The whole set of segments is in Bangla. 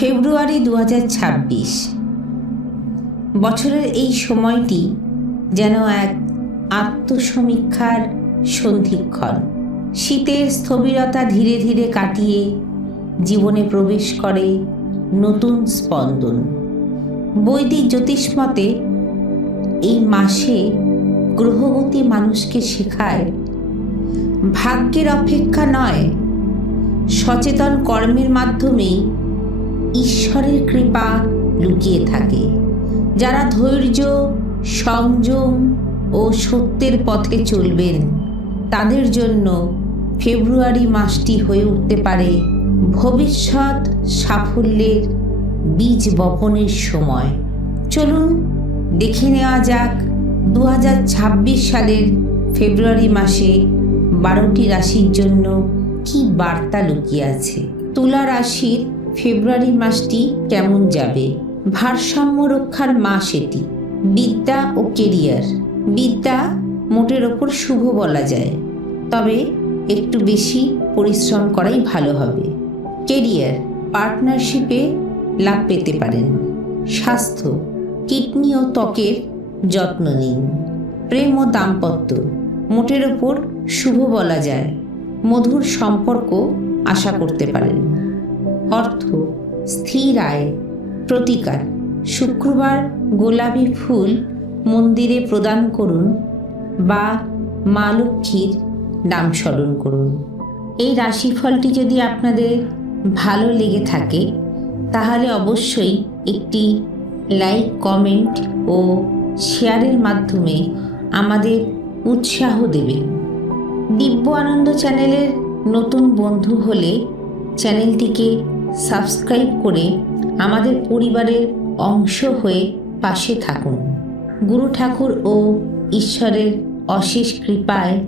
ফেব্রুয়ারি দু হাজার ছাব্বিশ। বছরের এই সময়টি যেন এক আত্মসমীক্ষার সন্ধিক্ষণ। শীতের স্থবিরতা ধীরে ধীরে কাটিয়ে জীবনে প্রবেশ করে নতুন স্পন্দন। বৈদিক জ্যোতিষমতে এই মাসে গ্রহগতি মানুষকে শেখায়, ভাগ্যের অপেক্ষা নয়, সচেতন কর্মের মাধ্যমেই ঈশ্বরের কৃপা লুকিয়ে থাকে। যারা ধৈর্য, সংযম ও সত্যের পথে চলবেন, তাদের জন্য ফেব্রুয়ারি মাসটি হয়ে উঠতে পারে ভবিষ্যৎ সাফল্যের বীজ বপনের সময়। চলুন দেখে নেওয়া যাক দু হাজার ছাব্বিশ সালের ফেব্রুয়ারি মাসে বারোটি রাশির জন্য কি বার্তা লুকিয়ে আছে। তুলা রাশির ফেব্রুয়ারি মাসটি কেমন যাবে? ভারসাম্য রক্ষার মাস এটি। বিদ্যা ও কেরিয়ার। বিদ্যা মোটের ওপর শুভ বলা যায়। তবে একটু বেশি পরিশ্রম করাই ভালো হবে। কেরিয়ার, পার্টনারশিপে লাভ পেতে পারেন। স্বাস্থ্য, কিডনি ও ত্বকের যত্ন নিন। প্রেম ও দাম্পত্য, মোটের ওপর শুভ বলা যায়। মধুর সম্পর্ক আশা করতে পারেন। অর্থ, স্থির আয়, প্রতিকার। শুক্রবার গোলাপি ফুল মন্দিরে প্রদান করুন বা মা লক্ষ্মীর নাম স্মরণ করুন। এই রাশিফলটি যদি আপনাদের ভালো লেগে থাকে, তাহলে অবশ্যই একটি লাইক, কমেন্ট ও শেয়ারের মাধ্যমে আমাদের উৎসাহ দেবেন। দিব্য আনন্দ চ্যানেলের নতুন বন্ধু হলে চ্যানেলটিকে সাবস্ক্রাইব করে আমাদের পরিবারের অংশ হয়ে পাশে থাকুন। গুরু ঠাকুর ও ঈশ্বরের অশেষ কৃপায়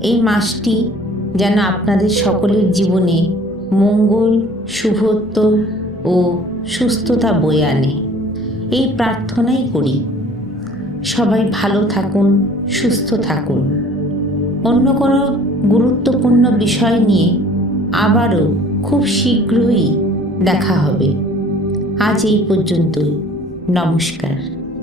এই মাসটি যেন আপনাদের সকলের জীবনে মঙ্গল, শুভত্ব ও সুস্থতা বয়ে আনে। এই প্রার্থনাই করি। সবাই ভালো থাকুন, সুস্থ থাকুন। অন্য কোনো গুরুত্বপূর্ণ বিষয় নিয়ে আবারও খুব শীঘ্রই দেখা হবে। আজ এই পর্যন্তই। নমস্কার।